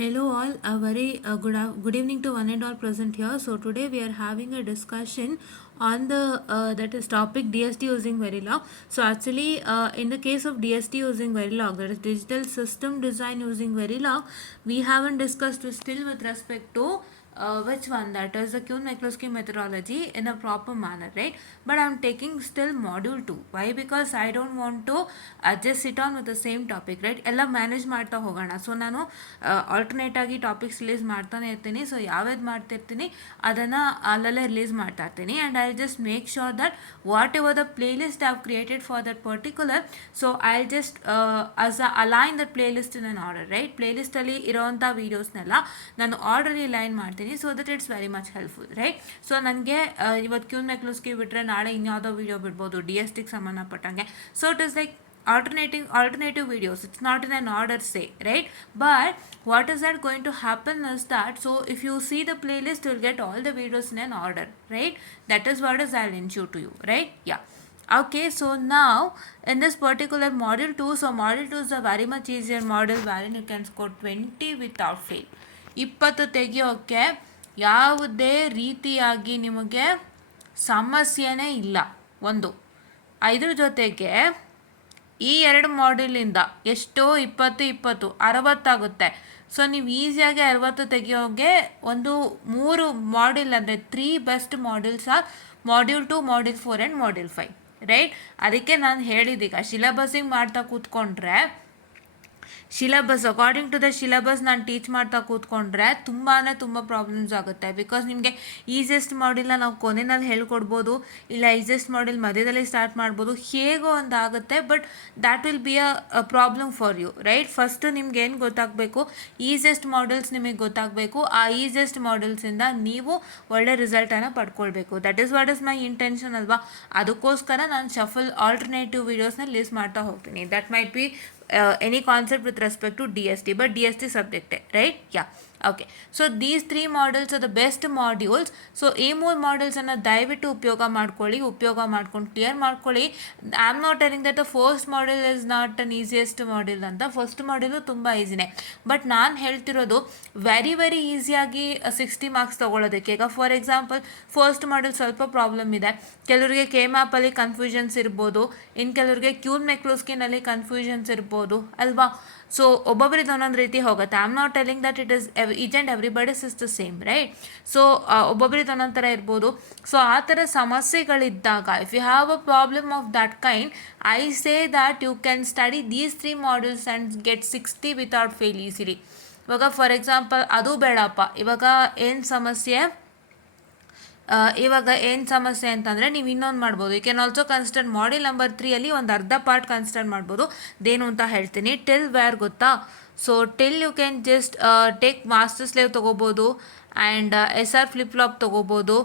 Hello all, a very good evening to one and all present here. So today we are having a discussion on the that is topic DSD using verilog. So actually in the case of DSD using verilog, that is digital system design using verilog, we haven't discussed still with respect to which one, that is the Kuhn-Mikulski methodology in a proper manner, right? But I'm taking still module 2. Why? Because I don't want to just sit on with the same topic, right? ಎಲ್ಲ manage ಮಾಡ್ತಾ ಹೋಗೋಣ. So ನಾನು alternate ಆಗಿ topics release ಮಾಡ್ತಾನೆ ಇರ್ತೀನಿ. So ಯಾವ್ಯಾವ್ದು ಮಾಡ್ತಿರ್ತೀನಿ ಅದನ್ನು ಅಲ್ಲಲ್ಲೇ ರಿಲೀಸ್ ಮಾಡ್ತಾ ಇರ್ತೀನಿ. And I just make sure that whatever the playlist I have created for that particular, so I just align that playlist in an order, right? ಪ್ಲೇ ಲಿಸ್ಟಲ್ಲಿ ಇರೋವಂಥ ವೀಡಿಯೋಸ್ನೆಲ್ಲ ನಾನು ಆರ್ಡರ್ಲಿ ಲೈನ್ ಮಾಡ್ತೀನಿ, so that it's very much helpful, right? So ನನಗೆ ಇವತ್ತು Kuhn-Mikulski ಬಿಟ್ಟರೆ ನಾಳೆ ಇನ್ಯಾವುದೋ ವೀಡಿಯೋ ಬಿಡ್ಬೋದು DSDಗೆ ಸಂಬಂಧಪಟ್ಟಂಗೆ. So it is like alternative videos. It's not in an order, say, right? But what is that going to happen is that, so if you see the playlist, you'll get all the videos in an order, right? That is what is I'll ensure to you, right? Yeah. Okay, so now in this particular module 2, so module 2 is a very much easier module wherein you can score 20 without fail. 20 ತೆಗಿಯೋಕ್ಕೆ ಯಾವುದೇ ರೀತಿಯಾಗಿ ನಿಮಗೆ ಸಮಸ್ಯೆನೇ ಇಲ್ಲ. ಒಂದು ಇದ್ರ ಜೊತೆಗೆ ಈ ಎರಡು ಮಾಡ್ಯೂಲಿಂದ ಎಷ್ಟೋ 20 60 ಸೊ ನೀವು ಈಸಿಯಾಗಿ 60 ತೆಗಿಯೋಗೆ ಒಂದು 3 ಮಾಡ್ಯೂಲ್ ಅಂದರೆ 3 best modules or module 2, module 4 and module 5, right? ಅದಕ್ಕೆ ನಾನು ಹೇಳಿದ್ದೀಗ ಸಿಲೆಬಸ್ಸಿಂಗ್ ಮಾಡ್ತಾ ಕೂತ್ಕೊಂಡ್ರೆ, syllabus according to the syllabus ನಾನು ಟೀಚ್ ಮಾಡ್ತಾ ಕೂತ್ಕೊಂಡ್ರೆ ತುಂಬ ಪ್ರಾಬ್ಲಮ್ಸ್ ಆಗುತ್ತೆ. ಬಿಕಾಸ್ ನಿಮಗೆ ಈಸಿಯೆಸ್ಟ್ ಮಾಡ್ಯೂಲ್ನ ನಾವು ಕೊನೆಯಲ್ಲಿ ಹೇಳ್ಕೊಡ್ಬೋದು, ಇಲ್ಲ ಈಸಿಯೆಸ್ಟ್ ಮಾಡ್ಯೂಲ್ ಮಧ್ಯದಲ್ಲಿ ಸ್ಟಾರ್ಟ್ ಮಾಡ್ಬೋದು, ಹೇಗೋ ಒಂದು ಆಗುತ್ತೆ. But that will be a problem for you, right? First ನಿಮ್ಗೆ ಏನು ಗೊತ್ತಾಗಬೇಕು, ಈಸಿಯೆಸ್ಟ್ ಮಾಡ್ಯೂಲ್ಸ್ ನಿಮಗೆ ಗೊತ್ತಾಗಬೇಕು. ಆ ಈಸಿಯೆಸ್ಟ್ ಮಾಡ್ಯೂಲ್ಸಿಂದ ನೀವು ಒಳ್ಳೆ ರಿಸಲ್ಟನ್ನು ಪಡ್ಕೊಳ್ಬೇಕು. That is what is my intention ಅಲ್ವಾ? ಅದಕ್ಕೋಸ್ಕರ ನಾನು ಶಫಲ್ ಆಲ್ಟರ್ನೇಟಿವ್ ವೀಡಿಯೋಸ್ನ ಲಿಸ್ಟ್ ಮಾಡ್ತಾ ಹೋಗ್ತೀನಿ. That might be any concept with respect to DSD, but DSD subject, right? Yeah. Okay, so these 3 modules are the best modules. So ಈ 3 modules ಅನ್ನು ದಯವಿಟ್ಟು ಉಪಯೋಗ ಮಾಡ್ಕೊಂಡು ಕ್ಲಿಯರ್ ಮಾಡ್ಕೊಳ್ಳಿ. I am not telling that the first module is not an easiest module ಅಂತ. First module ತುಂಬ ಈಸಿನೇ, but ನಾನು ಹೇಳ್ತಿರೋದು ವೆರಿ ಈಸಿಯಾಗಿ 60 ಮಾರ್ಕ್ಸ್ ತೊಗೊಳ್ಳೋದಕ್ಕೆ. ಈಗ ಫಾರ್ ಎಕ್ಸಾಂಪಲ್ ಫಸ್ಟ್ ಮಾಡ್ಯೂಲ್ ಸ್ವಲ್ಪ ಪ್ರಾಬ್ಲಮ್ ಇದೆ, ಕೆಲವರಿಗೆ ಕೆ ಮ್ಯಾಪಲ್ಲಿ ಕನ್ಫ್ಯೂಷನ್ಸ್ ಇರ್ಬೋದು, ಇನ್ನು ಕೆಲವರಿಗೆ Kuhn-Mikulskiನಲ್ಲಿ ಕನ್ಫ್ಯೂಷನ್ಸ್ ಇರ್ಬೋದು ಅಲ್ವಾ? ಸೊ ಒಬ್ಬೊಬ್ಬರಿಗೆ ಒಂದೊಂದು ರೀತಿ ಹೋಗುತ್ತೆ. I am not telling that it is each and everybody's is the same, right? So ಒಬ್ಬೊಬ್ಬರಿಗೆ ಒಂದೊಂದು ಥರ ಇರ್ಬೋದು. ಸೊ ಆ ಥರ ಸಮಸ್ಯೆಗಳಿದ್ದಾಗ, if you have a problem of that kind, I say that you can study these 3 modules and get 60 without fail easily. ಇವಾಗ for example ಅದು ಬೇಡಪ್ಪ, ಇವಾಗ ಏನು ಸಮಸ್ಯೆ ಅಂತಂದರೆ ನೀವು ಇನ್ನೊಂದು ಮಾಡ್ಬೋದು. You can also consider module number 3 ಒಂದು ಅರ್ಧ ಪಾರ್ಟ್ ಕನ್ಸಿಡರ್ ಮಾಡ್ಬೋದು. ಅದೇನು ಅಂತ ಹೇಳ್ತೀನಿ. ಟಿಲ್ ವೇರ್ ಗೊತ್ತಾ? So till you can just take master slave ತೊಗೋಬೋದು, ಆ್ಯಂಡ್ SR ಫ್ಲಿಪ್ ಫ್ಲಾಪ್ ತೊಗೋಬೋದು,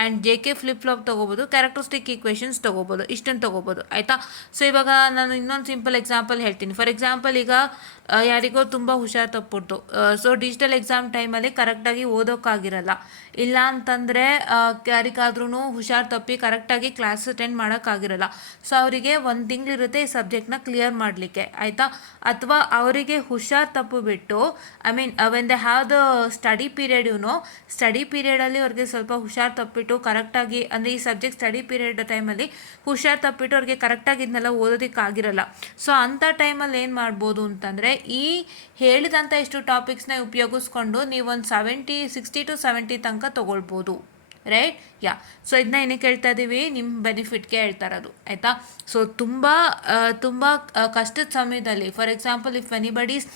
ಆ್ಯಂಡ್ JK ಫ್ಲಿಪ್ ಫ್ಲಾಪ್ ತೊಗೋಬೋದು, ಕ್ಯಾರೆಕ್ಟರಿಸ್ಟಿಕ್ ಈಕ್ವೇಷನ್ಸ್ ತೊಗೋಬೋದು, ಇಷ್ಟನ್ನು ತೊಗೋಬೋದು, ಆಯಿತಾ? ಸೊ ಇವಾಗ ನಾನು ಇನ್ನೊಂದು ಸಿಂಪಲ್ ಎಕ್ಸಾಂಪಲ್ ಹೇಳ್ತೀನಿ. ಫಾರ್ ಎಕ್ಸಾಂಪಲ್ ಈಗ ಯಾರಿಗೋ ತುಂಬ ಹುಷಾರು ತಪ್ಪಿಟ್ಟು, ಸೊ ಡಿಜಿಟಲ್ ಎಕ್ಸಾಮ್ ಟೈಮಲ್ಲಿ ಕರೆಕ್ಟಾಗಿ ಓದೋಕ್ಕಾಗಿರಲ್ಲ, ಇಲ್ಲ ಅಂತಂದರೆ ಯಾರಿಗಾದ್ರೂ ಹುಷಾರು ತಪ್ಪಿ ಕರೆಕ್ಟಾಗಿ ಕ್ಲಾಸ್ ಅಟೆಂಡ್ ಮಾಡೋಕ್ಕಾಗಿರಲ್ಲ. ಸೊ ಅವರಿಗೆ 1 ತಿಂಗಳಿರುತ್ತೆ ಈ ಸಬ್ಜೆಕ್ಟ್ನ ಕ್ಲಿಯರ್ ಮಾಡಲಿಕ್ಕೆ, ಆಯಿತಾ? ಅಥವಾ ಅವರಿಗೆ ಹುಷಾರು ತಪ್ಪು ಬಿಟ್ಟು, I mean when they have the study period, study ಪೀರಿಯಡಲ್ಲಿ ಅವ್ರಿಗೆ ಸ್ವಲ್ಪ ಹುಷಾರು ತಪ್ಪಿಟ್ಟು ಕರೆಕ್ಟಾಗಿ, ಅಂದರೆ ಈ ಸಬ್ಜೆಕ್ಟ್ ಸ್ಟಡಿ ಪೀರಿಯಡ್ ಟೈಮಲ್ಲಿ ಹುಷಾರು ತಪ್ಪಿಟ್ಟು ಅವ್ರಿಗೆ ಕರೆಕ್ಟಾಗಿ ಇದನ್ನೆಲ್ಲ ಓದೋದಕ್ಕಾಗಿರಲ್ಲ. ಸೊ ಅಂಥ ಟೈಮಲ್ಲಿ ಏನು ಮಾಡ್ಬೋದು ಅಂತಂದರೆ, ಈ ಹೇಳಿದಂಥ ಇಷ್ಟು ಟಾಪಿಕ್ಸ್ನ ಉಪಯೋಗಿಸ್ಕೊಂಡು ನೀವೊಂದು 60 to 70 ತನಕ ತೊಗೊಳ್ಬೋದು, ರೈಟ್? ಯಾ. ಸೊ ಇದನ್ನ ಏನಕ್ಕೆ ಹೇಳ್ತಾ ಇದ್ದೀವಿ, ನಿಮ್ಮ ಬೆನಿಫಿಟ್ಗೆ ಹೇಳ್ತಾ ಇರೋದು, ಆಯಿತಾ? ಸೊ ತುಂಬ ಕಷ್ಟದ ಸಮಯದಲ್ಲಿ, for example if anybody's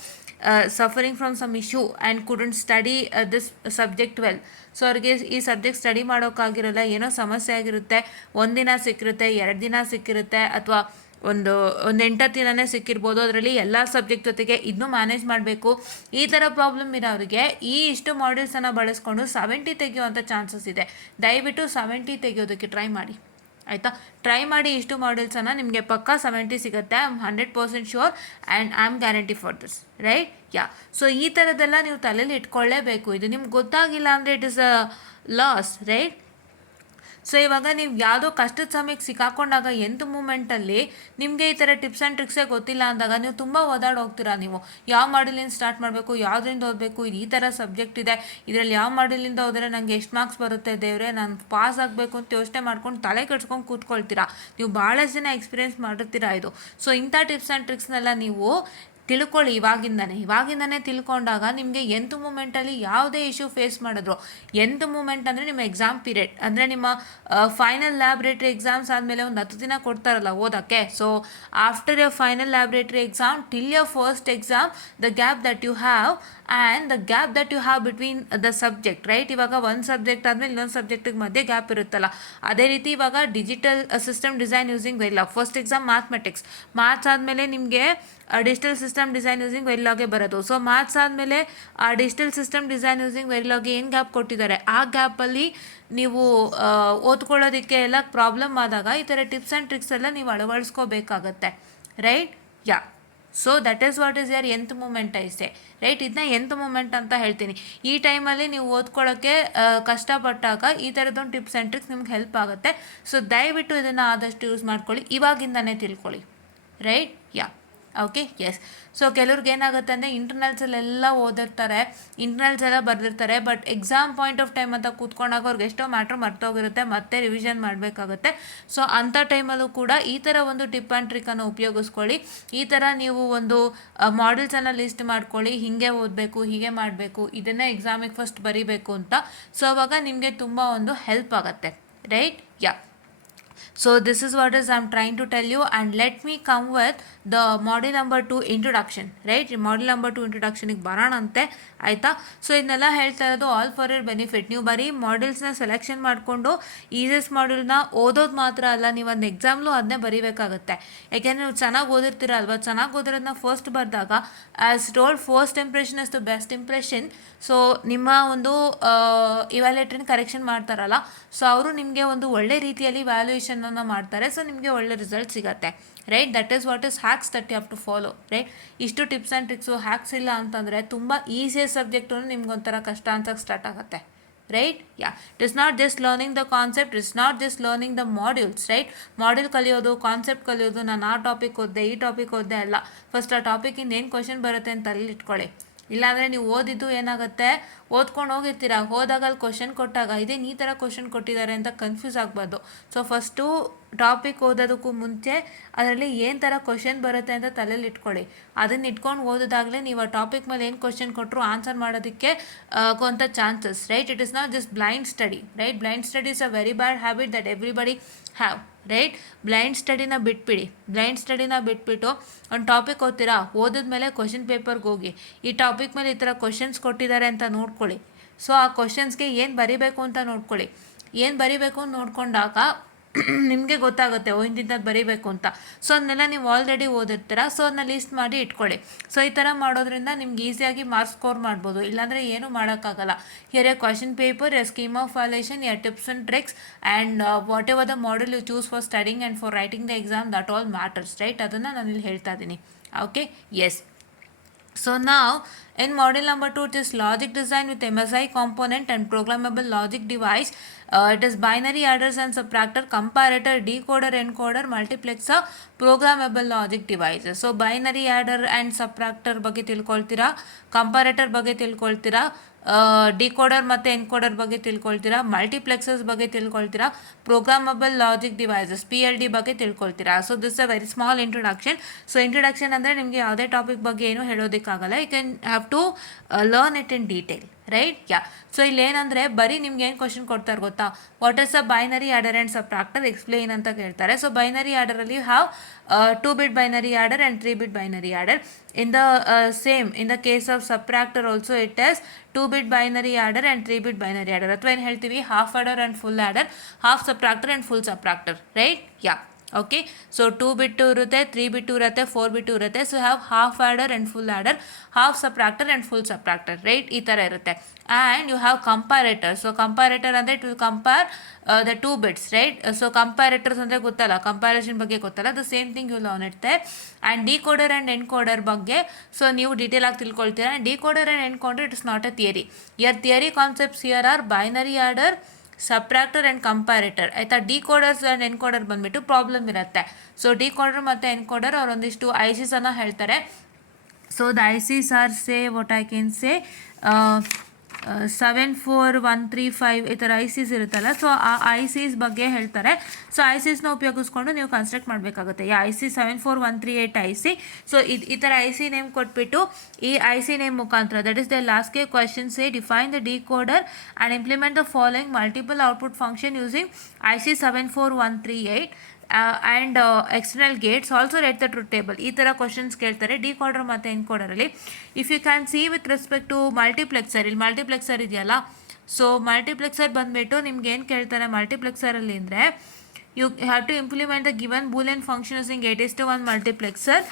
suffering from some issue and couldn't study this subject well, so ಅವ್ರಿಗೆ ಈ ಸಬ್ಜೆಕ್ಟ್ ಸ್ಟಡಿ ಮಾಡೋಕ್ಕಾಗಿರಲ್ಲ, ಏನೋ ಸಮಸ್ಯೆ ಆಗಿರುತ್ತೆ, 1 ದಿನ ಸಿಕ್ಕಿರುತ್ತೆ, 2 ದಿನ ಸಿಕ್ಕಿರುತ್ತೆ, ಅಥವಾ ಒಂದು 8 ದಿನನೇ ಸಿಕ್ಕಿರ್ಬೋದು. ಅದರಲ್ಲಿ ಎಲ್ಲ ಸಬ್ಜೆಕ್ಟ್ ಜೊತೆಗೆ ಇದನ್ನು ಮ್ಯಾನೇಜ್ ಮಾಡಬೇಕು. ಈ ಥರ ಪ್ರಾಬ್ಲಮ್ ಇರೋರಿಗೆ ಈ ಇಷ್ಟು ಮಾಡ್ಯೂಲ್ಸನ್ನು ಬಳಸ್ಕೊಂಡು 70 ತೆಗೆಯುವಂಥ ಚಾನ್ಸಸ್ ಇದೆ. ದಯವಿಟ್ಟು 70 ತೆಗೆಯೋದಕ್ಕೆ ಟ್ರೈ ಮಾಡಿ, ಆಯಿತಾ? ಟ್ರೈ ಮಾಡಿ. ಇಷ್ಟು ಮಾಡ್ಯೂಲ್ಸನ್ನು ನಿಮಗೆ ಪಕ್ಕಾ 70 ಸಿಗುತ್ತೆ. I am 100% sure and I am guarantee for this, right? Yeah. So ಈ ಥರದ್ದೆಲ್ಲ ನೀವು ತಲೆಯಲ್ಲಿ ಇಟ್ಕೊಳ್ಳೇಬೇಕು. ಇದು ನಿಮ್ಗೆ ಗೊತ್ತಾಗಿಲ್ಲ ಅಂದರೆ it is a loss, right? So ಇವಾಗ ನೀವು ಯಾವುದೋ ಕಷ್ಟದ ಸಮಯಕ್ಕೆ ಸಿಕ್ಕಾಕೊಂಡಾಗ ಎಂತ ಮೂಮೆಂಟಲ್ಲಿ ನಿಮಗೆ ಈ ಥರ ಟಿಪ್ಸ್ ಆ್ಯಂಡ್ ಟ್ರಿಕ್ಸೇ ಗೊತ್ತಿಲ್ಲ ಅಂದಾಗ ನೀವು ತುಂಬ ಓದಾಡಿ ಹೋಗ್ತೀರಾ. ನೀವು ಯಾವ ಮಾಡಲಿಂದ ಸ್ಟಾರ್ಟ್ ಮಾಡಬೇಕು, ಯಾವುದರಿಂದ ಓದಬೇಕು, ಇದು ಈ ಥರ ಸಬ್ಜೆಕ್ಟ್ ಇದೆ, ಇದರಲ್ಲಿ ಯಾವ ಮಾಡಲಿಂದ ಹೋದರೆ ನನಗೆ ಎಷ್ಟು ಮಾರ್ಕ್ಸ್ ಬರುತ್ತೆ ದೇವ್ರೆ, ನಾನು ಪಾಸ್ ಆಗಬೇಕು ಅಂತ ಯೋಚನೆ ಮಾಡ್ಕೊಂಡು ತಲೆ ಕೆಡ್ಸ್ಕೊಂಡು ಕೂತ್ಕೊಳ್ತೀರಾ. ನೀವು ಭಾಳಷ್ಟು ಜನ ಎಕ್ಸ್ಪೀರಿಯೆನ್ಸ್ ಮಾಡಿರ್ತೀರಾ ಇದು. ಸೊ ಇಂಥ ಟಿಪ್ಸ್ ಆ್ಯಂಡ್ ಟ್ರಿಕ್ಸ್ನೆಲ್ಲ ನೀವು ತಿಳ್ಕೊಳ್ಳಿ ಇವಾಗಿಂದನೇ ತಿಳ್ಕೊಂಡಾಗ ನಿಮಗೆ ಎಂಥ ಮೂಮೆಂಟಲ್ಲಿ ಯಾವುದೇ ಇಶ್ಯೂ ಫೇಸ್ ಮಾಡಿದ್ರು, ಎಂಥ ಮೂಮೆಂಟ್ ಅಂದರೆ ನಿಮ್ಮ ಎಕ್ಸಾಮ್ ಪೀರಿಯಡ್ ಅಂದರೆ ನಿಮ್ಮ ಫೈನಲ್ ಲ್ಯಾಬ್ರೇಟ್ರಿ ಎಕ್ಸಾಮ್ಸ್ ಆದಮೇಲೆ ಒಂದು 10 ದಿನ ಕೊಡ್ತಾರಲ್ಲ ಓದೋಕ್ಕೆ. So after your final laboratory exam till your first exam the gap that you have and the gap that you have between the subject, right. ಇವಾಗ ಒಂದು ಸಬ್ಜೆಕ್ಟ್ ಆದಮೇಲೆ ಇನ್ನೊಂದು ಸಬ್ಜೆಕ್ಟಿಗೆ ಮಧ್ಯೆ ಗ್ಯಾಪ್ ಇರುತ್ತಲ್ಲ, ಅದೇ ರೀತಿ ಇವಾಗ digital system design using Verilog first exam maths ಆದಮೇಲೆ ನಿಮಗೆ ಡಿಜಿಟಲ್ ಸಿಸ್ಟಮ್ ಡಿಸೈನ್ ಯೂಸಿಂಗ್ ವೆರಿಲಾಗೆ ಬರೋದು. ಸೊ ಮ್ಯಾಥ್ಸ್ ಆದಮೇಲೆ ಆ ಡಿಜಿಟಲ್ ಸಿಸ್ಟಮ್ ಡಿಸೈನ್ ಯೂಸಿಂಗ್ ವೆರಿಲಾಗೆ ಏನು ಗ್ಯಾಪ್ ಕೊಟ್ಟಿದ್ದಾರೆ, ಆ ಗ್ಯಾಪಲ್ಲಿ ನೀವು ಓದ್ಕೊಳ್ಳೋದಕ್ಕೆ ಎಲ್ಲ ಪ್ರಾಬ್ಲಮ್ ಆದಾಗ ಈ ಥರ ಟಿಪ್ಸ್ ಆ್ಯಂಡ್ ಟ್ರಿಕ್ಸ್ ಎಲ್ಲ ನೀವು ಅಳವಡಿಸ್ಕೋಬೇಕಾಗತ್ತೆ, right. Yeah, so that is what is your nth moment I say, right. ಇದನ್ನ ಎಂತ್ ಮೂಮೆಂಟ್ ಅಂತ ಹೇಳ್ತೀನಿ. ಈ ಟೈಮಲ್ಲಿ ನೀವು ಓದ್ಕೊಳ್ಳೋಕ್ಕೆ ಕಷ್ಟಪಟ್ಟಾಗ ಈ ಥರದೊಂದು ಟಿಪ್ಸ್ ಆ್ಯಂಡ್ ಟ್ರಿಕ್ಸ್ ನಿಮ್ಗೆ ಹೆಲ್ಪ್ ಆಗುತ್ತೆ. ಸೊ ದಯವಿಟ್ಟು ಇದನ್ನು ಆದಷ್ಟು ಯೂಸ್ ಮಾಡ್ಕೊಳ್ಳಿ, ಇವಾಗಿಂದನೇ ತಿಳ್ಕೊಳ್ಳಿ, right. Yeah, okay, yes. So ಕೆಲವ್ರಿಗೆ ಏನಾಗುತ್ತೆ ಅಂದರೆ ಇಂಟರ್ನಲ್ಸಲ್ಲೆಲ್ಲ ಓದಿರ್ತಾರೆ, ಇಂಟರ್ನಲ್ಸ್ ಎಲ್ಲ ಬರೆದಿರ್ತಾರೆ, but exam point of time ಅಂತ ಕೂತ್ಕೊಂಡಾಗ ಅವ್ರಿಗೆ ಎಷ್ಟೋ ಮ್ಯಾಟ್ರ್ ಮರ್ತೋಗಿರುತ್ತೆ, ಮತ್ತೆ ರಿವಿಷನ್ ಮಾಡಬೇಕಾಗುತ್ತೆ. ಸೊ ಅಂಥ ಟೈಮಲ್ಲೂ ಕೂಡ ಈ ಥರ ಒಂದು ಟಿಪ್ ಆ್ಯಂಡ್ ಟ್ರಿಕ್ಕನ್ನು ಉಪಯೋಗಿಸ್ಕೊಳ್ಳಿ. ಈ ಥರ ನೀವು ಒಂದು ಮಾಡೆಲ್ಸನ್ನು ಲಿಸ್ಟ್ ಮಾಡ್ಕೊಳ್ಳಿ, ಹೀಗೆ ಓದಬೇಕು, ಹೀಗೆ ಮಾಡಬೇಕು, ಇದನ್ನೇ ಎಕ್ಸಾಮಿಗೆ ಫಸ್ಟ್ ಬರೀಬೇಕು ಅಂತ. ಸೊ ಅವಾಗ ನಿಮಗೆ ತುಂಬ ಒಂದು ಹೆಲ್ಪ್ ಆಗುತ್ತೆ, right. Yeah, so this is what is I'm trying to tell you, and let me come with the module number 2 introduction, right. module number 2 introduction ಗೆ ಬರೋಣಂತೆ, ಆಯಿತಾ. ಸೊ ಇದನ್ನೆಲ್ಲ ಹೇಳ್ತಾ ಇರೋದು ಆಲ್ ಫಾರ್ ಯರ್ ಬೆನಿಫಿಟ್. ನೀವು ಬರೀ ಮಾಡೆಲ್ಸ್ನ selection ಮಾಡಿಕೊಂಡು easiest ಮಾಡೆಲ್ನ ಓದೋದು ಮಾತ್ರ ಅಲ್ಲ, ನೀವು ಒಂದು ಎಕ್ಸಾಮ್ಲೂ ಅದನ್ನೇ ಬರೀಬೇಕಾಗುತ್ತೆ. ಯಾಕೆಂದರೆ ನೀವು ಚೆನ್ನಾಗಿ ಓದಿರ್ತೀರ ಅಲ್ವಾ, ಚೆನ್ನಾಗಿ ಓದಿರೋದನ್ನ ಫಸ್ಟ್ ಬರೆದಾಗ as told first impression is the best impression. So ನಿಮ್ಮ ಒಂದು ಇವ್ಯಾಲ್ಯೂಯೇಟರ್ನ ಕರೆಕ್ಷನ್ ಮಾಡ್ತಾರಲ್ಲ, ಸೊ ಅವರು ನಿಮಗೆ ಒಂದು ಒಳ್ಳೆ ರೀತಿಯಲ್ಲಿ ವ್ಯಾಲ್ಯೂಯೇಷನನ್ನು ಮಾಡ್ತಾರೆ. ಸೊ ನಿಮಗೆ ಒಳ್ಳೆ ರಿಸಲ್ಟ್ ಸಿಗುತ್ತೆ, right. That is what is hacks that you have to follow, right. ಇಷ್ಟು ಟಿಪ್ಸ್ ಆ್ಯಂಡ್ ಟ್ರಿಕ್ಸು ಹ್ಯಾಕ್ಸ್ ಇಲ್ಲ ಅಂತಂದರೆ ತುಂಬ ಈಸಿಯಸ್ಟ್ ಸಬ್ಜೆಕ್ಟು ನಿಮ್ಗೊಂಥರ ಕಷ್ಟ ಅನ್ಸೋಕ್ಕೆ ಸ್ಟಾರ್ಟ್ ಆಗುತ್ತೆ, right. Yeah, it is not just learning the concept, it's not just learning the modules, right. Module ಕಲಿಯೋದು, concept ಕಲಿಯೋದು, ನಾನು ಆ ಟಾಪಿಕ್ ಓದಿದೆ, ಈ ಟಾಪಿಕ್ ಓದಿದೆ ಅಲ್ಲ. ಫಸ್ಟ್ ಆ ಟಾಪಿಕಿಂದ ಏನು ಕ್ವಶನ್ ಬರುತ್ತೆ ಅಂತ ಅಲ್ಲಿ ಇಟ್ಕೊಳ್ಳಿ. ಇಲ್ಲಾಂದರೆ ನೀವು ಓದಿದ್ದು ಏನಾಗುತ್ತೆ, ಓದ್ಕೊಂಡು ಹೋಗಿರ್ತೀರ, ಹೋದಾಗ ಅಲ್ಲಿ ಕ್ವಶನ್ ಕೊಟ್ಟಾಗ ಇದೇನು ಈ ಥರ ಕ್ವಶನ್ ಕೊಟ್ಟಿದ್ದಾರೆ ಅಂತ ಕನ್ಫ್ಯೂಸ್ ಆಗಬಾರ್ದು. ಸೊ ಫಸ್ಟು ಟಾಪಿಕ್ ಓದೋದಕ್ಕೂ ಮುಂಚೆ ಅದರಲ್ಲಿ ಏನು ಥರ ಕ್ವಶನ್ ಬರುತ್ತೆ ಅಂತ ತಲೆಯಲ್ಲಿ ಇಟ್ಕೊಳ್ಳಿ. ಅದನ್ನು ಇಟ್ಕೊಂಡು ಓದೋದಾಗಲೇ ನೀವು ಆ ಟಾಪಿಕ್ ಮೇಲೆ ಏನು ಕ್ವಶನ್ ಕೊಟ್ಟರು ಆನ್ಸರ್ ಮಾಡೋದಕ್ಕೆ ಕೊಂತ chances, right. It is not just blind study, right. Blind study is a very bad habit that everybody have, right. Blind ಸ್ಟಡಿನ ಬಿಟ್ಬಿಟ್ಟು ಒಂದು ಟಾಪಿಕ್ ಓದ್ತೀರಾ, ಓದಿದ್ಮೇಲೆ ಕ್ವಶನ್ ಪೇಪರ್ಗೆ ಹೋಗಿ ಈ ಟಾಪಿಕ್ ಮೇಲೆ ಈ ಥರ ಕ್ವಶನ್ಸ್ ಕೊಟ್ಟಿದ್ದಾರೆ ಅಂತ ನೋಡ್ಕೊಳ್ಳಿ. ಸೊ ಆ ಕ್ವಶನ್ಸ್ಗೆ ಏನು ಬರೀಬೇಕು ಅಂತ ನೋಡ್ಕೊಳ್ಳಿ. ಏನು ಬರೀಬೇಕು ಅಂತ ನೋಡ್ಕೊಂಡಾಗ ನಿಮಗೆ ಗೊತ್ತಾಗುತ್ತೆ ಇಂಥದ್ದು ಬರೀಬೇಕು ಅಂತ. ಸೊ ಅದನ್ನೆಲ್ಲ ನೀವು ಆಲ್ರೆಡಿ ಓದಿರ್ತೀರ, ಸೊ ಅದನ್ನ ಲಿಸ್ಟ್ ಮಾಡಿ ಇಟ್ಕೊಳ್ಳಿ. ಸೊ ಈ ಥರ ಮಾಡೋದ್ರಿಂದ ನಿಮ್ಗೆ ಈಸಿಯಾಗಿ ಮಾರ್ಕ್ಸ್ ಸ್ಕೋರ್ ಮಾಡ್ಬೋದು, ಇಲ್ಲಾಂದರೆ ಏನೂ ಮಾಡೋಕ್ಕಾಗಲ್ಲ. Here a question paper, a scheme of valuation, a tips and tricks, and whatever the model you choose for studying and for writing the exam, that all matters, right. ಅದನ್ನು ನಾನು ಇಲ್ಲಿ ಹೇಳ್ತಾ ಇದ್ದೀನಿ, okay, yes. So now in module number 2 it is logic design with MSI component and programmable logic device. It is binary adders and subtractor, comparator, decoder, encoder, multiplexer, programmable logic devices. So binary adder and subtractor ಬಗ್ಗೆ ತಿಳ್ಕೊಳ್ತೀರಾ, comparator ಬಗ್ಗೆ ತಿಳ್ಕೊಳ್ತೀರಾ, decoder ಮತ್ತು encoder ಬಗ್ಗೆ ತಿಳ್ಕೊಳ್ತೀರಾ, multiplexes ಬಗ್ಗೆ ತಿಳ್ಕೊಳ್ತೀರಾ, programmable logic devices PLD ಬಗ್ಗೆ ತಿಳ್ಕೊಳ್ತೀರಾ. So this a very small introduction. So introduction ಅಂದರೆ ನಿಮಗೆ ಯಾವುದೇ ಟಾಪಿಕ್ ಬಗ್ಗೆ ಏನೂ ಹೇಳೋದಕ್ಕಾಗಲ್ಲ, you can have to learn it in detail, right. Yeah, so ಇಲ್ಲೇನಂದರೆ ಬರೀ ನಿಮ್ಗೆ ಏನು ಕ್ವಶನ್ ಕೊಡ್ತಾರೆ ಗೊತ್ತಾ, what is a binary adder and subtractor, explain ಅಂತ ಕೇಳ್ತಾರೆ. ಸೊ ಬೈನರಿ ಆಡರಲ್ಲಿ have 2-bit binary adder and 3-bit binary adder. In the in the case of subtractor also it is 2-bit binary adder and 3-bit binary adder. ಅಥವಾ ಏನು ಹೇಳ್ತೀವಿ, half adder and full adder, half subtractor and full subtractor, right. Yeah, okay. So 2-bit ಇರುತ್ತೆ, 3-bit ಇರುತ್ತೆ, 4-bit ಇರುತ್ತೆ. So have half adder and full adder, half subtractor and full subtractor, right. ಈ ಥರ ಇರುತ್ತೆ. And you have comparator. So comparator ಅಂದರೆ it will compare the 2 bits, right. So comparators ಅಂದರೆ ಗೊತ್ತಲ್ಲ, comparison ಬಗ್ಗೆ ಗೊತ್ತಲ್ಲ, the same thing you learn ಇರುತ್ತೆ. And decoder and encoder ಬಗ್ಗೆ ಸೊ ನೀವು ಡೀಟೇಲ್ ಆಗಿ ತಿಳ್ಕೊಳ್ತೀರಾ. Decoder and encoder it's not a theory. Your theory concepts here are binary adder, subtractor and comparator ಆಯಿತಾ. ಡಿಕೋಡರ್ಸ್ ಆ್ಯಂಡ್ ಎನ್ಕೋಡರ್ ಬಂದುಬಿಟ್ಟು problem ಇರುತ್ತೆ. So decoder ಮತ್ತು encoder ಅವರೊಂದಿಷ್ಟು ಐಸಿಸನ್ನು ಹೇಳ್ತಾರೆ. So the ICs are say what I can say 74135 ಈ ಥರ ISIS ಇರುತ್ತಲ್ಲ, ಸೊ ಆ ಐಸಿಸ್ ಬಗ್ಗೆ ಹೇಳ್ತಾರೆ. ಸೊ ಐಸಿಸ್ನ ಉಪಯೋಗಿಸ್ಕೊಂಡು ನೀವು ಕನ್ಸ್ಟ್ರಕ್ಟ್ ಮಾಡಬೇಕಾಗುತ್ತೆ. IC 74138 IC. ಸೊ ಈ ಥರ ಐಸಿ ನೇಮ್ ಕೊಟ್ಬಿಟ್ಟು ಈ ಐಸಿ ನೇಮ್ ಮುಖಾಂತರ ದಟ್ ಇಸ್ ದ ಲಾಸ್ಟ್ ಗೆ question say define the decoder and implement the following multiple output function using IC 74138 and external gates also write the truth table. ಈ ಥರ questions ಕೇಳ್ತಾರೆ decoder ಮತ್ತು ಎನ್ಕೋಡರಲ್ಲಿ. If you can see with respect to multiplexer, ಇಲ್ಲಿ multiplexer ಇದೆಯಲ್ಲ, so multiplexer ಬಂದುಬಿಟ್ಟು ನಿಮ್ಗೆ ಏನು ಕೇಳ್ತಾರೆ ಮಲ್ಟಿಪ್ಲೆಕ್ಸರಲ್ಲಿ ಅಂದರೆ you have to implement the given Boolean function using 8:1 multiplexer.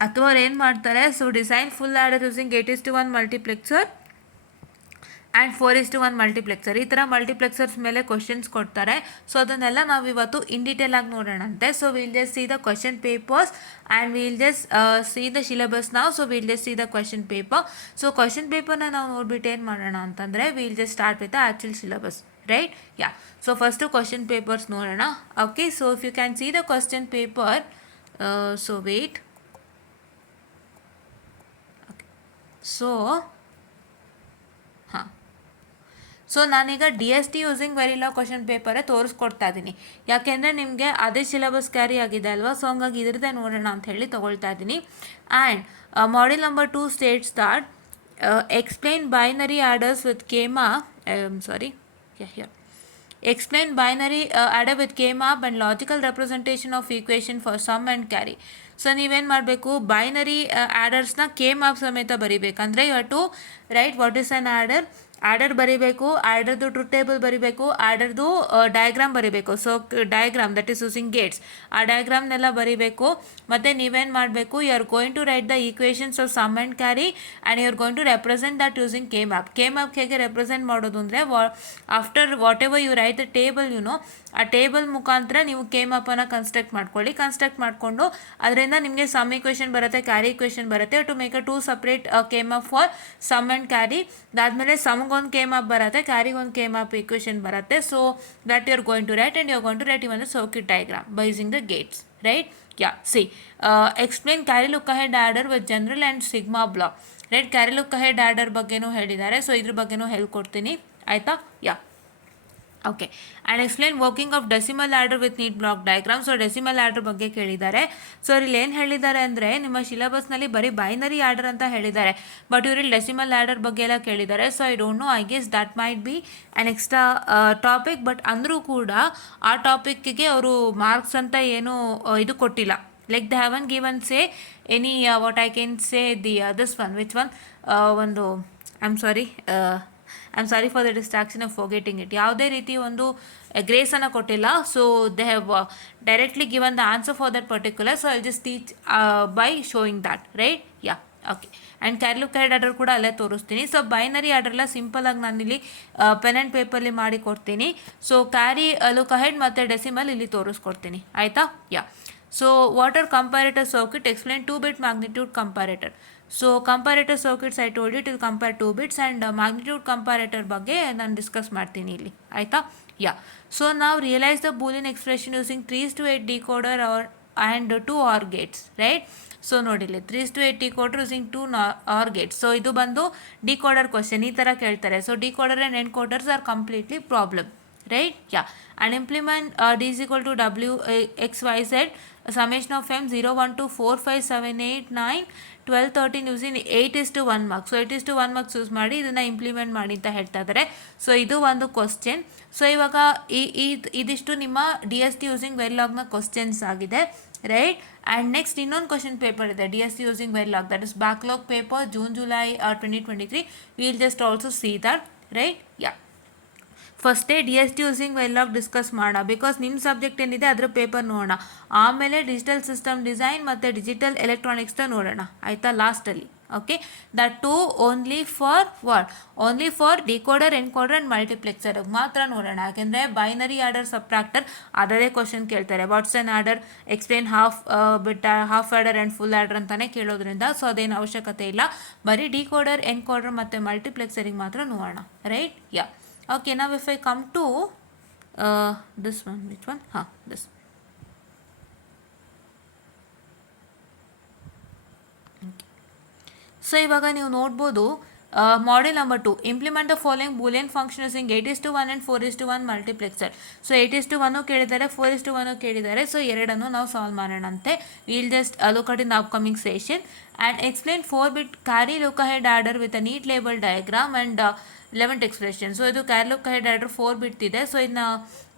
ಅಥವಾ ಅವ್ರು ಏನು ಮಾಡ್ತಾರೆ, so design full order using 8:1 multiplexer and 4:1 multiplexer. ಈ ಥರ ಮಲ್ಟಿಪ್ಲೆಕ್ಸರ್ಸ್ ಮೇಲೆ ಕ್ವಶನ್ಸ್ ಕೊಡ್ತಾರೆ. ಸೊ ಅದನ್ನೆಲ್ಲ ನಾವು ಇವತ್ತು ಇನ್ ಡೀಟೇಲ್ ಆಗಿ ನೋಡೋಣಂತೆ. So will just see the question papers and we'll just see the syllabus ನಾವು. So will just see the question paper. So question ಪೇಪರ್ನ ನಾವು ನೋಡ್ಬಿಟ್ಟು ಏನು ಮಾಡೋಣ ಅಂತಂದರೆ we'll just start with the actual syllabus, right. Yeah, so first question papers ನೋಡೋಣ. Okay, so if you can see the question paper, so wait. Okay, so ಹಾಂ, so ನಾನೀಗ DSD using Verilog question ಪೇಪರೇ ತೋರಿಸ್ಕೊಡ್ತಾ ಇದ್ದೀನಿ. ಯಾಕೆಂದರೆ ನಿಮಗೆ ಅದೇ syllabus carry ಆಗಿದೆ ಅಲ್ವಾ, ಸೊ ಹಂಗಾಗಿ ಇದ್ರದ್ದೇ ನೋಡೋಣ ಅಂತ ಹೇಳಿ ತೊಗೊಳ್ತಾ ಇದ್ದೀನಿ. And model number 2 states that explain binary adders with K-map explain binary adder with K-map and logical representation of equation for sum and carry. So ನೀವೇನು ಮಾಡಬೇಕು, ಬೈನರಿ ಆ್ಯಡರ್ಸ್ನ K-map ಸಮೇತ ಬರೀಬೇಕಂದ್ರೆ you have to write what is an adder ಬರೀಬೇಕು, ಆ್ಯಡರ್ದು truth table ಬರೀಬೇಕು, ಆ್ಯಡರ್ದು diagram ಬರೀಬೇಕು. So diagram that is using gates, ಆ ಡಯಾಗ್ರಾಮ್ನೆಲ್ಲ ಬರೀಬೇಕು. ಮತ್ತು ನೀವೇನು ಮಾಡಬೇಕು, you are going to write the equations of sum and carry and you are going to represent that using K-map. K-map ಹೇಗೆ ರೆಪ್ರೆಸೆಂಟ್ ಮಾಡೋದು ಅಂದರೆ after whatever you right the table ಆ ಟೇಬಲ್ ಮುಖಾಂತರ ನೀವು K-mapನ್ನು ಕನ್ಸ್ಟ್ರಕ್ಟ್ ಮಾಡಿಕೊಂಡು ಅದರಿಂದ ನಿಮಗೆ ಸಮ್ ಈಕ್ವೇಷನ್ ಬರುತ್ತೆ, ಕ್ಯಾರಿ ಈಕ್ವೇಷನ್ ಬರುತ್ತೆ. To make a 2 separate K-map for sum and carry. ಅದಾದಮೇಲೆ ಸಮ್ಗೊಂದು K-map ಬರುತ್ತೆ, ಕ್ಯಾರಿಗೊಂದು K-map ಈಕ್ವೇಷನ್ ಬರುತ್ತೆ. So that you are going to write and you are going to write even the circuit diagram by using the gates, right. Yeah, see explain carry look ahead adder with general and sigma block, right. Carry look ahead adder ಬಗ್ಗೆನೂ ಹೇಳಿದ್ದಾರೆ. So ಇದ್ರ ಬಗ್ಗೆನೂ ಹೇಳ್ಕೊಡ್ತೀನಿ, ಆಯಿತಾ. Yeah, okay. And explain working of decimal adder with neat block diagram. So decimal adder ಬಗ್ಗೆ ಕೇಳಿದ್ದಾರೆ. So ಇಲ್ಲಿ ಏನು ಹೇಳಿದ್ದಾರೆ ಅಂದರೆ ನಿಮ್ಮ ಸಿಲೆಬಸ್ನಲ್ಲಿ ಬರೀ ಬೈನರಿ ಆರ್ಡರ್ ಅಂತ ಹೇಳಿದ್ದಾರೆ, ಬಟ್ ಇವರಲ್ಲಿ ಡೆಸಿಮಲ್ ಆರ್ಡರ್ ಬಗ್ಗೆ ಎಲ್ಲ ಕೇಳಿದ್ದಾರೆ. So I don't know, I guess that might B an extra topic. But ಅಂದರೂ ಕೂಡ ಆ ಟಾಪಿಕ್ಕಿಗೆ ಅವರು ಮಾರ್ಕ್ಸ್ ಅಂತ ಏನು ಇದು ಕೊಟ್ಟಿಲ್ಲ. Like they haven't given say any what I can say the this one which one ಒಂದು I am sorry for the distraction of forgetting it. ಯಾವುದೇ ರೀತಿ ಒಂದು ಗ್ರೇಸನ್ನು ಕೊಟ್ಟಿಲ್ಲ. So they have directly given the answer for that particular. So I just teach by showing that, right. Yeah, okay. And carry look ahead adder ಕೂಡ ಅಲ್ಲೇ ತೋರಿಸ್ತೀನಿ. So binary ಆರ್ಡರ್ಲ್ಲ ಸಿಂಪಲಾಗಿ ನಾನಿಲ್ಲಿ ಪೆನ್ ಆ್ಯಂಡ್ ಪೇಪರ್ಲಿ ಮಾಡಿ ಕೊಡ್ತೀನಿ. ಸೊ ಕ್ಯಾರಿ ಲುಕ್ ಅಹೆಡ್ ಮತ್ತು decimal ಇಲ್ಲಿ ತೋರಿಸ್ಕೊಡ್ತೀನಿ, ಆಯಿತಾ. Yeah, so what are comparator circuit explain 2-bit magnitude comparator. So comparator circuits I told it will compare 2 bits and magnitude comparator ಬಗ್ಗೆ ನಾನು ಡಿಸ್ಕಸ್ ಮಾಡ್ತೀನಿ ಇಲ್ಲಿ, ಆಯಿತಾ. ಯಾ, ಸೊ ನಾವು realise the Boolean expression using 3:8 decoder and 2 OR gates, right. So ನೋಡಿಲ್ಲಿ 3:8 decoder using 2 OR gates. So ಇದು ಬಂದು decoder question ಈ ಥರ ಕೇಳ್ತಾರೆ. So decoder and encoders are completely problem, right. Yeah, and implement d is equal to w x y z summation of m 0 1 2 4 5 7 8 9 12 13 using 8:1 marks. So 8:1 marks use ಮಾಡಿ ಇದನ್ನು implement ಮಾಡಿ ಅಂತ ಹೇಳ್ತಾ ಇದ್ದಾರೆ. ಸೊ ಇದು ಒಂದು ಕ್ವಶ್ಚನ್. ಸೊ ಇವಾಗ ಇದಿಷ್ಟು ನಿಮ್ಮ DSD ಯೂಸಿಂಗ್ ವೆರಿಲಾಗ್ನ ಕ್ವಶ್ಚನ್ಸ್ ಆಗಿದೆ, ರೈಟ್. ಆ್ಯಂಡ್ ನೆಕ್ಸ್ಟ್ ಇನ್ನೊಂದು ಕ್ವಶನ್ ಪೇಪರ್ ಇದೆ DSD using Verilog, that is backlog paper June July 2023. Will just also see that, right. Yeah, ಫಸ್ಟೇ DSD ಯೂಸಿಂಗ್ ವೆರಿಲಾಗ್ ಡಿಸ್ಕಸ್ ಮಾಡೋಣ, ಬಿಕಾಸ್ ನಿಮ್ಮ ಸಬ್ಜೆಕ್ಟ್ ಏನಿದೆ ಅದರ ಪೇಪರ್ ನೋಡೋಣ. ಆಮೇಲೆ ಡಿಜಿಟಲ್ ಸಿಸ್ಟಮ್ ಡಿಸೈನ್ ಮತ್ತು ಡಿಜಿಟಲ್ ಎಲೆಕ್ಟ್ರಾನಿಕ್ಸ್ನ ನೋಡೋಣ, ಆಯಿತಾ, ಲಾಸ್ಟಲ್ಲಿ. Okay, that to only for decoder, encoder and multiplexer ಮಾತ್ರ ನೋಡೋಣ. ಯಾಕೆಂದರೆ ಬೈನರಿ ಆರ್ಡರ್, ಸಬ್ಟ್ರಾಕ್ಟರ್ ಅದರೇ ಕ್ವಶನ್ ಕೇಳ್ತಾರೆ. What's on order, explain half order and full order ಅಂತಲೇ ಕೇಳೋದ್ರಿಂದ ಸೊ ಅದೇನು ಅವಶ್ಯಕತೆ ಇಲ್ಲ. ಬರೀ ಡಿಕೋಡರ್, ಎನ್ಕೋಡರ್ ಮತ್ತು ಮಲ್ಟಿಪ್ಲೆಕ್ಸರಿಗೆ ಮಾತ್ರ ನೋಡೋಣ, right. Yeah, Okay, now if I come to this one, which one? This. So ಇವಾಗ ನೀವು ನೋಡ್ಬೋದು model number 2 implement the following Boolean function using 8:1 and 4:1 multiplexer. So 8:1 ಕೇಳಿದ್ದಾರೆ, 4:1 ಕೇಳಿದ್ದಾರೆ. ಸೊ ಎರಡನ್ನು ನಾವು ಸಾಲ್ವ್ ಮಾಡೋಣಂತೆ. Will just look at in the upcoming session and explain 4-bit carry look ahead adder with a neat label diagram and 11th expression. So ಇದು carry look ahead adder 4-bit ಇದೆ. So ಇದನ್ನ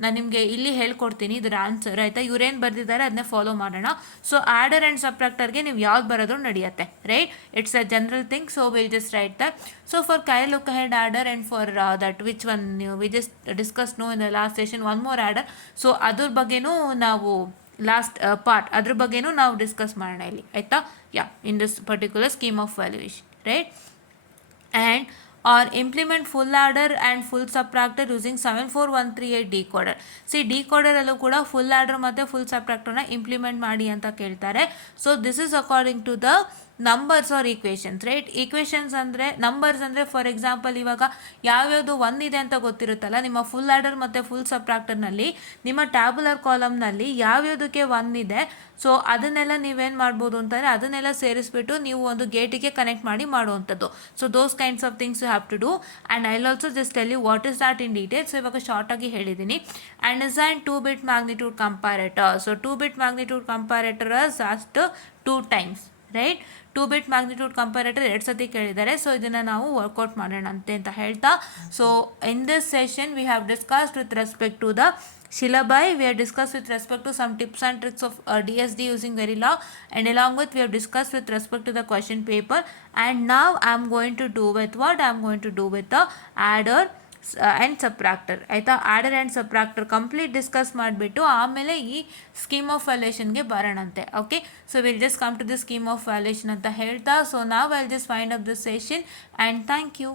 ನಾನು ನಿಮಗೆ ಇಲ್ಲಿ ಹೇಳ್ಕೊಡ್ತೀನಿ ಇದರ answer, ಆಯಿತಾ? ಇವ್ರೇನು ಬರೆದಿದ್ದಾರೆ ಅದನ್ನೇ ಫಾಲೋ ಮಾಡೋಣ. ಸೊ ಆರ್ಡರ್ ಆ್ಯಂಡ್ ಸಬ್ಟ್ರಾಕ್ಟರ್ಗೆ ನೀವು ಯಾವ್ದು ಬರೋದು ನಡೆಯುತ್ತೆ, right? It's a general thing. So will just write that. So for carry look ahead adder and for that which one we just discuss no in the last session one more adder. So ಅದ್ರ ಬಗ್ಗೆನೂ ನಾವು last part ಅದ್ರ ಬಗ್ಗೆನೂ ನಾವು discuss ಮಾಡೋಣ ಇಲ್ಲಿ, ಆಯಿತಾ? Yeah, in this particular scheme of valuation, right? And or implement full adder and full subtractor using 74138 decoder. See ಡಿಕೋಡರಲ್ಲೂ ಕೂಡ ಫುಲ್ ಆರ್ಡರ್ ಮತ್ತು ಫುಲ್ ಸಬ್ಟ್ರಾಕ್ಟರ್ನ ಇಂಪ್ಲಿಮೆಂಟ್ ಮಾಡಿ ಅಂತ ಕೇಳ್ತಾರೆ. So this is according to the numbers or equations, right? Equations ಅಂದರೆ numbers ಅಂದರೆ for example ಇವಾಗ ಯಾವ್ಯಾವುದು ಒಂದಿದೆ ಅಂತ ಗೊತ್ತಿರುತ್ತಲ್ಲ, ನಿಮ್ಮ ಫುಲ್ ಆರ್ಡರ್ ಮತ್ತು ಫುಲ್ ಸಬ್ಟ್ರಾಕ್ಟರ್ನಲ್ಲಿ ನಿಮ್ಮ ಟ್ಯಾಬುಲರ್ ಕಾಲಮ್ನಲ್ಲಿ ಯಾವ್ಯಾವುದಕ್ಕೆ ಒಂದಿದೆ, ಸೊ ಅದನ್ನೆಲ್ಲ ನೀವೇನು ಮಾಡ್ಬೋದು ಅಂತಂದರೆ ಅದನ್ನೆಲ್ಲ ಸೇರಿಸ್ಬಿಟ್ಟು ನೀವು ಒಂದು ಗೇಟಿಗೆ ಕನೆಕ್ಟ್ ಮಾಡಿ ಮಾಡುವಂಥದ್ದು. So those kinds of things you have to do and I will also just tell you what is that in details. So ಇವಾಗ ಶಾರ್ಟಾಗಿ ಹೇಳಿದ್ದೀನಿ. And assign 2-bit magnitude comparator. So 2-bit magnitude comparator ಅಷ್ಟು 2 times, right? 2-bit magnitude comparator 2 ಸತಿ ಕೇಳಿದ್ದಾರೆ. So ಇದನ್ನು ನಾವು workout ಮಾಡೋಣಂತೆ ಅಂತ ಹೇಳ್ತಾ, so in this session we have discussed with respect to the syllabi, we have discussed with respect to some tips and tricks of DSD using verilog, and along with we have discussed with respect to the question paper. And now I am going to do with what? I am going to do with the adder and subtractor, ಆಯಿತಾ? Adder and subtractor complete discuss ಮಾಡಿಬಿಟ್ಟು ಆಮೇಲೆ ಈ scheme of ವ್ಯಾಲ್ಯೂಯೇಷನ್ಗೆ ಬರೋಣಂತೆ. Okay, so will just come to the scheme of valuation ಅಂತ ಹೇಳ್ತಾ, so ನಾವು will just find up this session and thank you.